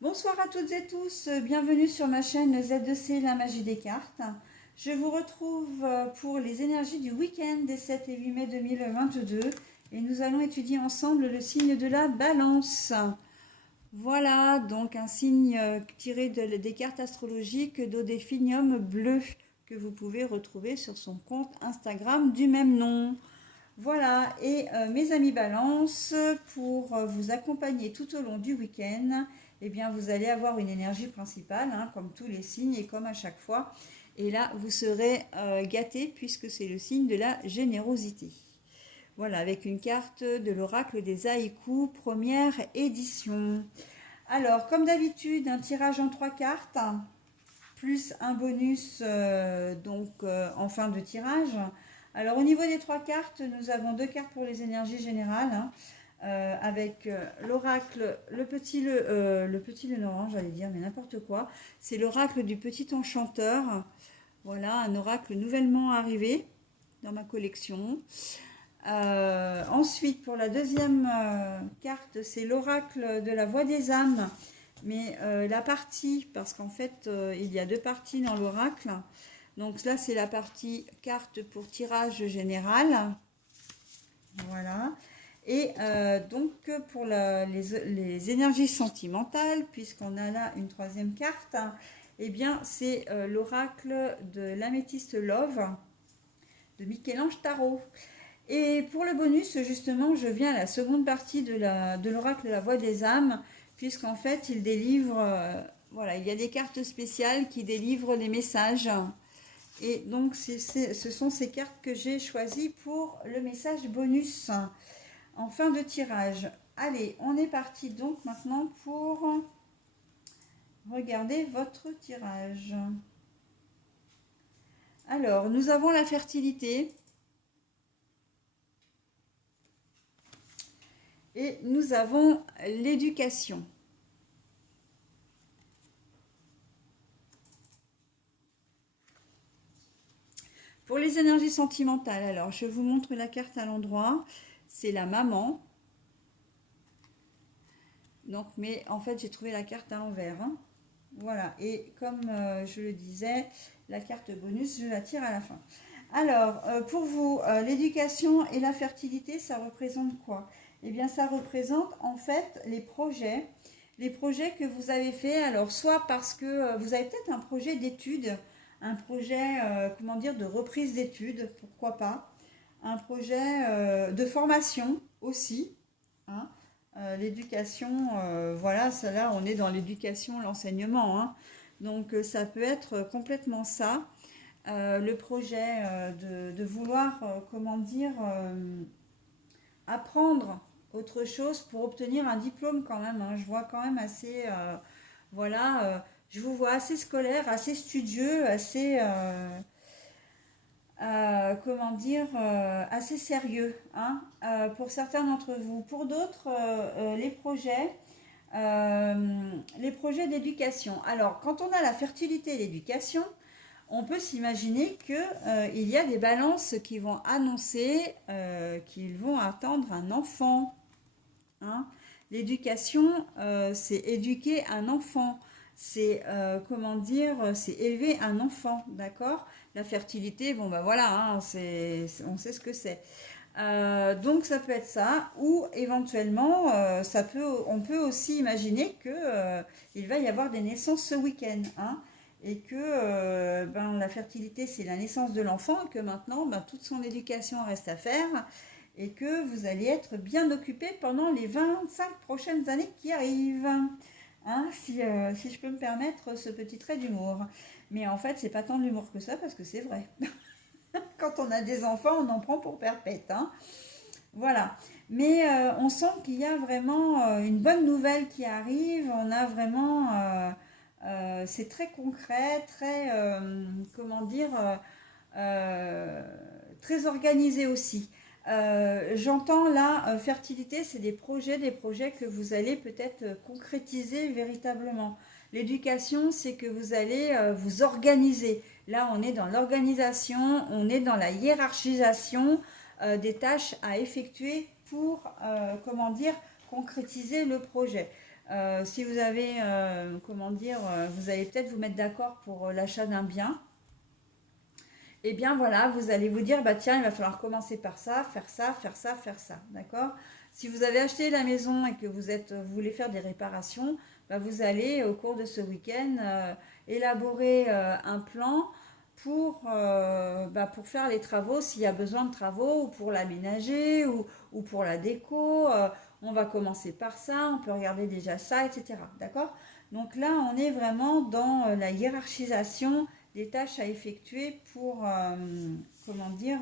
Bonsoir à toutes et tous, bienvenue sur ma chaîne Z2C, la magie des cartes. Je vous retrouve pour les énergies du week-end des 7 et 8 mai 2022 et nous allons étudier ensemble le signe de la balance. Voilà donc un signe tiré des cartes astrologiques d'Odéphinium bleu que vous pouvez retrouver sur son compte Instagram du même nom. Voilà, et mes amis Balance, pour vous accompagner tout au long du week-end, eh bien vous allez avoir une énergie principale, hein, comme tous les signes et comme à chaque fois. Et là, vous serez gâtés puisque c'est le signe de la générosité. Voilà, avec une carte de l'oracle des haïkus, première édition. Alors, comme d'habitude, un tirage en 3 cartes, plus un bonus en fin de tirage. Alors au niveau des 3 cartes, nous avons 2 cartes pour les énergies générales, hein, avec l'oracle, le petit Lenormand, j'allais dire, mais n'importe quoi. C'est l'oracle du petit enchanteur. Voilà, un oracle nouvellement arrivé dans ma collection. Ensuite, pour la deuxième carte, c'est l'oracle de la voix des âmes. Mais la partie, parce qu'en fait, il y a 2 parties dans l'oracle. Donc là, c'est la partie carte pour tirage général. Voilà. Et donc, pour les énergies sentimentales, puisqu'on a là une 3e carte, eh bien, c'est l'oracle de l'améthyste Love de Michel-Ange Tarot. Et pour le bonus, justement, je viens à la seconde partie de l'oracle de la voix des âmes, puisqu'en fait, il délivre, voilà, il y a des cartes spéciales qui délivrent les messages. Et donc, ce sont ces cartes que j'ai choisies pour le message bonus en fin de tirage. Allez, on est parti donc maintenant pour regarder votre tirage. Alors, nous avons la fertilité. Et nous avons l'éducation. Pour les énergies sentimentales, alors je vous montre la carte à l'endroit. C'est la maman. Donc, mais en fait, j'ai trouvé la carte à l'envers, hein. Voilà, et comme je le disais, la carte bonus, je la tire à la fin. Alors, pour vous, l'éducation et la fertilité, ça représente quoi? Eh bien, ça représente en fait les projets que vous avez faits. Alors, soit parce que vous avez peut-être un projet d'études, un projet, comment dire, de reprise d'études, pourquoi pas, un projet de formation aussi, hein. L'éducation, voilà, ça là, on est dans l'éducation, l'enseignement, hein. Donc, ça peut être complètement ça. Le projet de vouloir, comment dire, apprendre autre chose pour obtenir un diplôme quand même, hein. Je vois quand même assez, voilà, je vous vois assez scolaire, assez studieux, assez, comment dire, assez sérieux, hein, pour certains d'entre vous. Pour d'autres, les projets d'éducation. Alors, quand on a la fertilité et l'éducation, on peut s'imaginer qu'il y a des balances qui vont annoncer qu'ils vont attendre un enfant, hein. L'éducation, c'est éduquer un enfant. C'est, comment dire, c'est élever un enfant, d'accord? La fertilité, bon ben voilà, hein, on sait ce que c'est. Donc ça peut être ça, ou éventuellement, on peut aussi imaginer que il va y avoir des naissances ce week-end, hein, et que la fertilité c'est la naissance de l'enfant, et que maintenant toute son éducation reste à faire, et que vous allez être bien occupé pendant les 25 prochaines années qui arrivent, hein, si je peux me permettre ce petit trait d'humour. Mais en fait, c'est pas tant de l'humour que ça, parce que c'est vrai. Quand on a des enfants, on en prend pour perpète, hein. Voilà. Mais on sent qu'il y a vraiment une bonne nouvelle qui arrive. On a vraiment, c'est très concret, très, comment dire, euh, très organisé aussi. J'entends là, fertilité, c'est des projets que vous allez peut-être concrétiser véritablement. L'éducation, c'est que vous allez vous organiser. Là, on est dans l'organisation, on est dans la hiérarchisation des tâches à effectuer pour, comment dire, concrétiser le projet. Si vous avez, comment dire, vous allez peut-être vous mettre d'accord pour l'achat d'un bien. Et bien voilà, vous allez vous dire, bah tiens, il va falloir commencer par ça, faire ça, faire ça, faire ça, d'accord? Si vous avez acheté la maison et que vous voulez faire des réparations, bah vous allez au cours de ce week-end élaborer un plan pour faire les travaux s'il y a besoin de travaux ou pour l'aménager ou pour la déco. On va commencer par ça, on peut regarder déjà ça, etc. D'accord? Donc là, on est vraiment dans la hiérarchisation des tâches à effectuer pour, comment dire,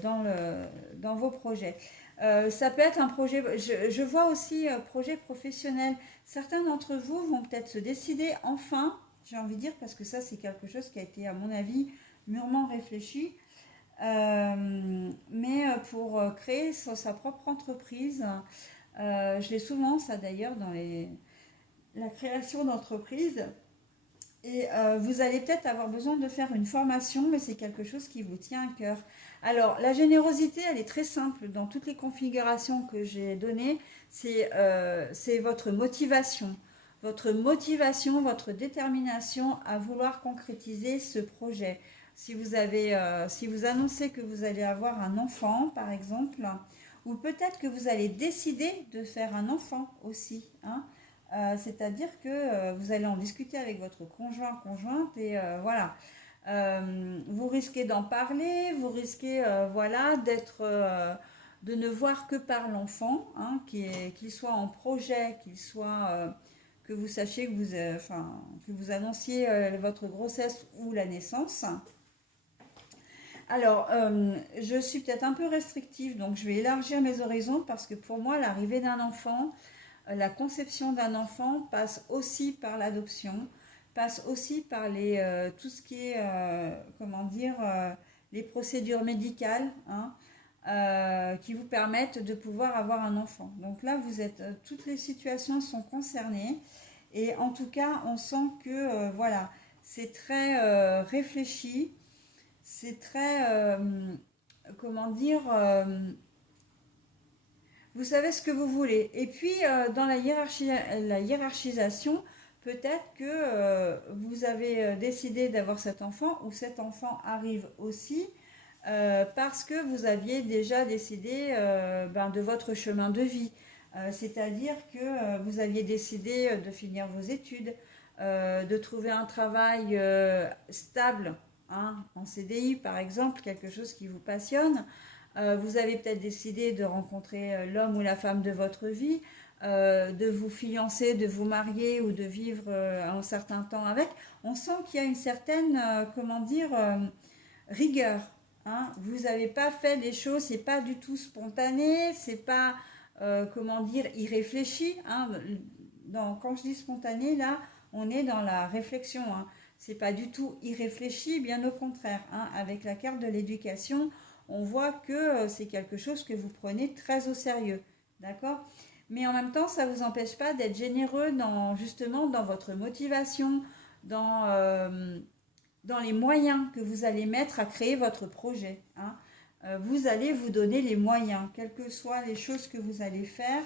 dans vos projets. Ça peut être un projet, je vois aussi projet professionnel. Certains d'entre vous vont peut-être se décider enfin, j'ai envie de dire, parce que ça c'est quelque chose qui a été à mon avis mûrement réfléchi, mais pour créer sa propre entreprise. Je l'ai souvent ça d'ailleurs dans la création d'entreprise. Et vous allez peut-être avoir besoin de faire une formation, mais c'est quelque chose qui vous tient à cœur. Alors, la générosité, elle est très simple. Dans toutes les configurations que j'ai données, c'est votre motivation, votre détermination à vouloir concrétiser ce projet. Si vous annoncez que vous allez avoir un enfant, par exemple, ou peut-être que vous allez décider de faire un enfant aussi, hein. C'est-à-dire que vous allez en discuter avec votre conjoint, conjointe, et voilà. Vous risquez d'en parler, vous risquez voilà, de ne voir que par l'enfant, hein, qu'il soit en projet, que vous sachiez que vous annonciez votre grossesse ou la naissance. Alors, je suis peut-être un peu restrictive, donc je vais élargir mes horizons parce que pour moi, l'arrivée d'un enfant, la conception d'un enfant passe aussi par l'adoption, passe aussi par tout ce qui est, comment dire, les procédures médicales, hein, qui vous permettent de pouvoir avoir un enfant. Donc là, toutes les situations sont concernées et en tout cas, on sent que voilà, c'est très réfléchi, c'est très, comment dire, vous savez ce que vous voulez. Et puis, dans la hiérarchisation, peut-être que vous avez décidé d'avoir cet enfant ou cet enfant arrive aussi parce que vous aviez déjà décidé de votre chemin de vie. C'est-à-dire que vous aviez décidé de finir vos études, de trouver un travail stable, hein, en CDI par exemple, quelque chose qui vous passionne. Vous avez peut-être décidé de rencontrer l'homme ou la femme de votre vie, de vous fiancer, de vous marier ou de vivre un certain temps avec. On sent qu'il y a une certaine, comment dire, rigueur, hein. Vous n'avez pas fait des choses, c'est pas du tout spontané, c'est pas, comment dire, irréfléchi, hein. Quand je dis spontané, là, on est dans la réflexion, hein. C'est pas du tout irréfléchi, bien au contraire, hein. Avec la carte de l'éducation, on voit que c'est quelque chose que vous prenez très au sérieux, d'accord? Mais en même temps, ça ne vous empêche pas d'être généreux justement dans votre motivation, dans, euh, dans les moyens que vous allez mettre à créer votre projet, hein. Vous allez vous donner les moyens, quelles que soient les choses que vous allez faire,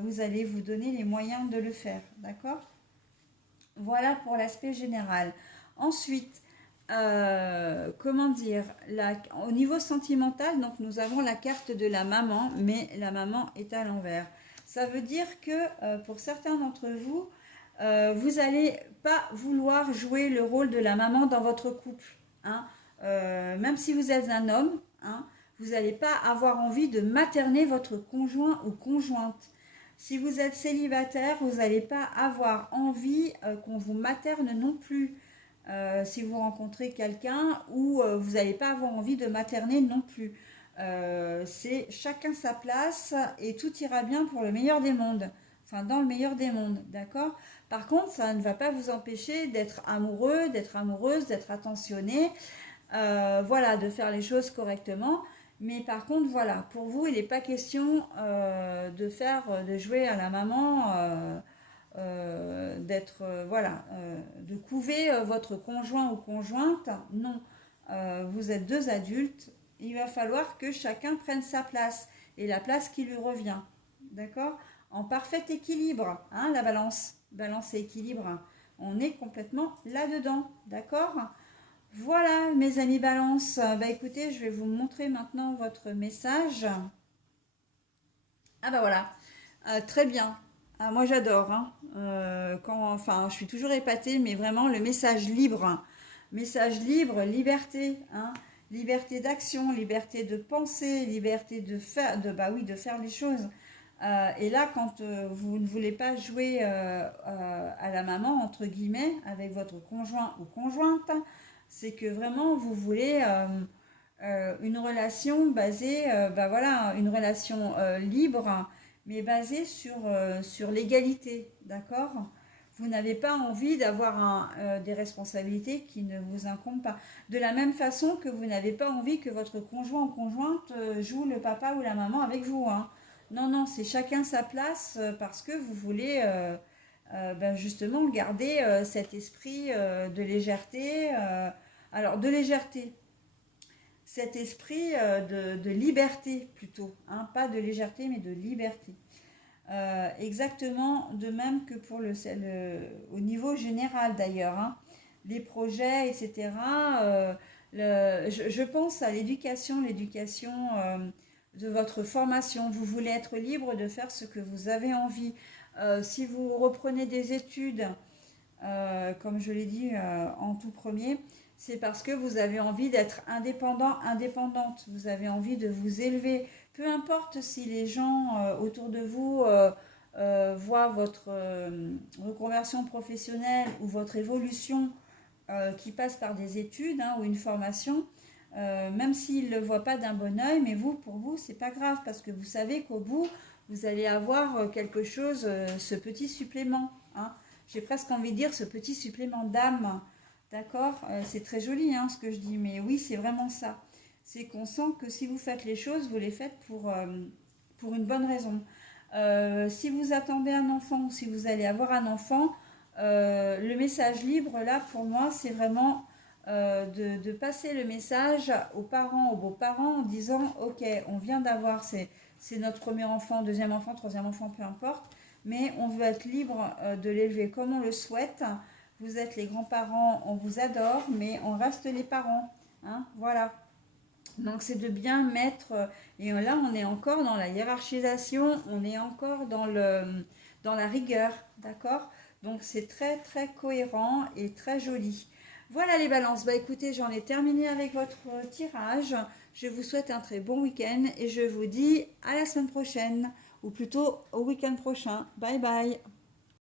vous allez vous donner les moyens de le faire, d'accord? Voilà pour l'aspect général. Ensuite, comment dire, au niveau sentimental, donc nous avons la carte de la maman, mais la maman est à l'envers. Ça veut dire que pour certains d'entre vous, vous n'allez pas vouloir jouer le rôle de la maman dans votre couple, hein. Même si vous êtes un homme, hein, vous n'allez pas avoir envie de materner votre conjoint ou conjointe. Si vous êtes célibataire, vous n'allez pas avoir envie qu'on vous materne non plus. Si vous rencontrez quelqu'un ou vous n'allez pas avoir envie de materner non plus. C'est chacun sa place et tout ira bien pour le meilleur des mondes. Enfin, dans le meilleur des mondes, d'accord? Par contre, ça ne va pas vous empêcher d'être amoureux, d'être amoureuse, d'être attentionné, voilà, de faire les choses correctement. Mais par contre, voilà, pour vous, il n'est pas question de jouer à la maman, voilà, de couver votre conjoint ou conjointe. Non, vous êtes deux adultes. Il va falloir que chacun prenne sa place et la place qui lui revient. D'accord? en parfait équilibre, hein, la balance. Balance et équilibre, on est complètement là-dedans, d'accord? Voilà, mes amis balance. Bah écoutez, je vais vous montrer maintenant votre message. Ah bah voilà, très bien. Ah, moi j'adore, hein. Enfin, je suis toujours épatée, mais vraiment le message libre, hein. Message libre, liberté, hein. Liberté d'action, liberté de penser, liberté de faire, bah oui, de faire les choses. Et là, quand vous ne voulez pas jouer à la maman, entre guillemets, avec votre conjoint ou conjointe, c'est que vraiment vous voulez une relation basée, bah voilà, une relation libre, mais basée sur l'égalité, d'accord? Vous n'avez pas envie d'avoir des responsabilités qui ne vous incombent pas. De la même façon que vous n'avez pas envie que votre conjoint ou conjointe joue le papa ou la maman avec vous, hein. Non, non, c'est chacun sa place parce que vous voulez ben justement garder cet esprit de légèreté. Alors, de légèreté, cet esprit de liberté plutôt, hein, pas de légèreté mais de liberté. Exactement de même que pour au niveau général d'ailleurs, hein, les projets, etc. Je pense à l'éducation de votre formation. Vous voulez être libre de faire ce que vous avez envie. Si vous reprenez des études, comme je l'ai dit en tout premier, c'est parce que vous avez envie d'être indépendant, indépendante. Vous avez envie de vous élever. Peu importe si les gens autour de vous voient votre reconversion professionnelle ou votre évolution qui passe par des études, hein, ou une formation, même s'ils ne le voient pas d'un bon oeil, mais vous, pour vous, c'est pas grave parce que vous savez qu'au bout, vous allez avoir quelque chose, ce petit supplément, hein. J'ai presque envie de dire ce petit supplément d'âme, d'accord? C'est très joli, hein, ce que je dis, mais oui, c'est vraiment ça. C'est qu'on sent que si vous faites les choses, vous les faites pour une bonne raison. Si vous attendez un enfant ou si vous allez avoir un enfant, le message libre, là, pour moi, c'est vraiment de passer le message aux parents, aux beaux-parents, en disant, OK, on vient d'avoir, c'est notre premier enfant, deuxième enfant, troisième enfant, peu importe, mais on veut être libre de l'élever comme on le souhaite. Vous êtes les grands-parents, on vous adore, mais on reste les parents, hein, voilà. Donc c'est de bien mettre, et là on est encore dans la hiérarchisation, on est encore dans la rigueur, d'accord? Donc c'est très très cohérent et très joli. Voilà les balances, bah écoutez, j'en ai terminé avec votre tirage. Je vous souhaite un très bon week-end et je vous dis à la semaine prochaine, ou plutôt au week-end prochain. Bye bye.